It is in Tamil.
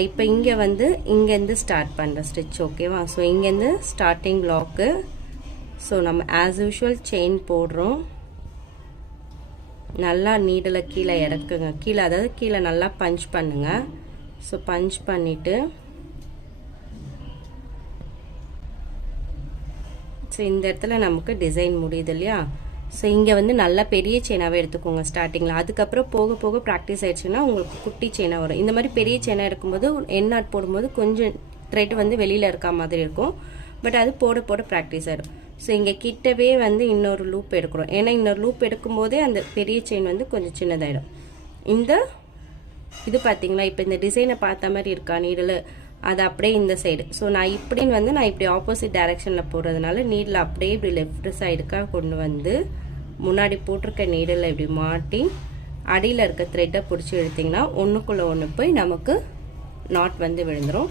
இப்போ இங்கே வந்து இங்கேருந்து ஸ்டார்ட் பண்ணுறேன் ஸ்டிச். ஓகேவா? ஸோ இங்கேருந்து ஸ்டார்டிங் லாக்கு. ஸோ நம்ம ஆஸ் யூஷுவல் செயின் போடுறோம். நல்லா நீடில் கீழே இறக்குங்க. கீழே அதாவது கீழே நல்லா பஞ்ச் பண்ணுங்க. ஸோ பஞ்ச் பண்ணிவிட்டு ஸோ இந்த இடத்துல நமக்கு டிசைன் முடியுது இல்லையா? ஸோ இங்கே வந்து நல்லா பெரிய செயினாகவே எடுத்துக்கோங்க ஸ்டார்டிங்கில். அதுக்கப்புறம் போக போக ப்ராக்டிஸ் ஆயிடுச்சுன்னா உங்களுக்கு குட்டி செயினாக வரும். இந்த மாதிரி பெரிய செயினாக இருக்கும்போது என் நாட் போடும்போது கொஞ்சம் த்ரெட் வந்து வெளியில் இருக்க மாதிரி இருக்கும். பட் அது போட போட ப்ராக்டிஸ் ஆகிடும். ஸோ இங்கே கிட்டவே வந்து இன்னொரு லூப் எடுக்கிறோம். ஏன்னா இன்னொரு லூப் எடுக்கும்போதே அந்த பெரிய செயின் வந்து கொஞ்சம் சின்னதாகிடும். இந்த இது பார்த்தீங்களா? இப்போ இந்த டிசைனை பார்த்த மாதிரி இருக்கா நீடில்? அது அப்படியே இந்த சைடு. ஸோ நான் இப்படின்னு வந்து நான் இப்படி ஆப்போசிட் டைரக்ஷனில் போடுறதுனால நீடில் அப்படியே இப்படி லெஃப்ட் சைடுக்காக கொண்டு வந்து முன்னாடி போட்டிருக்க நீடில் இப்படி மாட்டி அடியில் இருக்க த்ரெட்டை பிடிச்சி எடுத்திங்கன்னா ஒன்றுக்குள்ளே ஒன்று போய் நமக்கு நாட் வந்து விழுந்துடும்.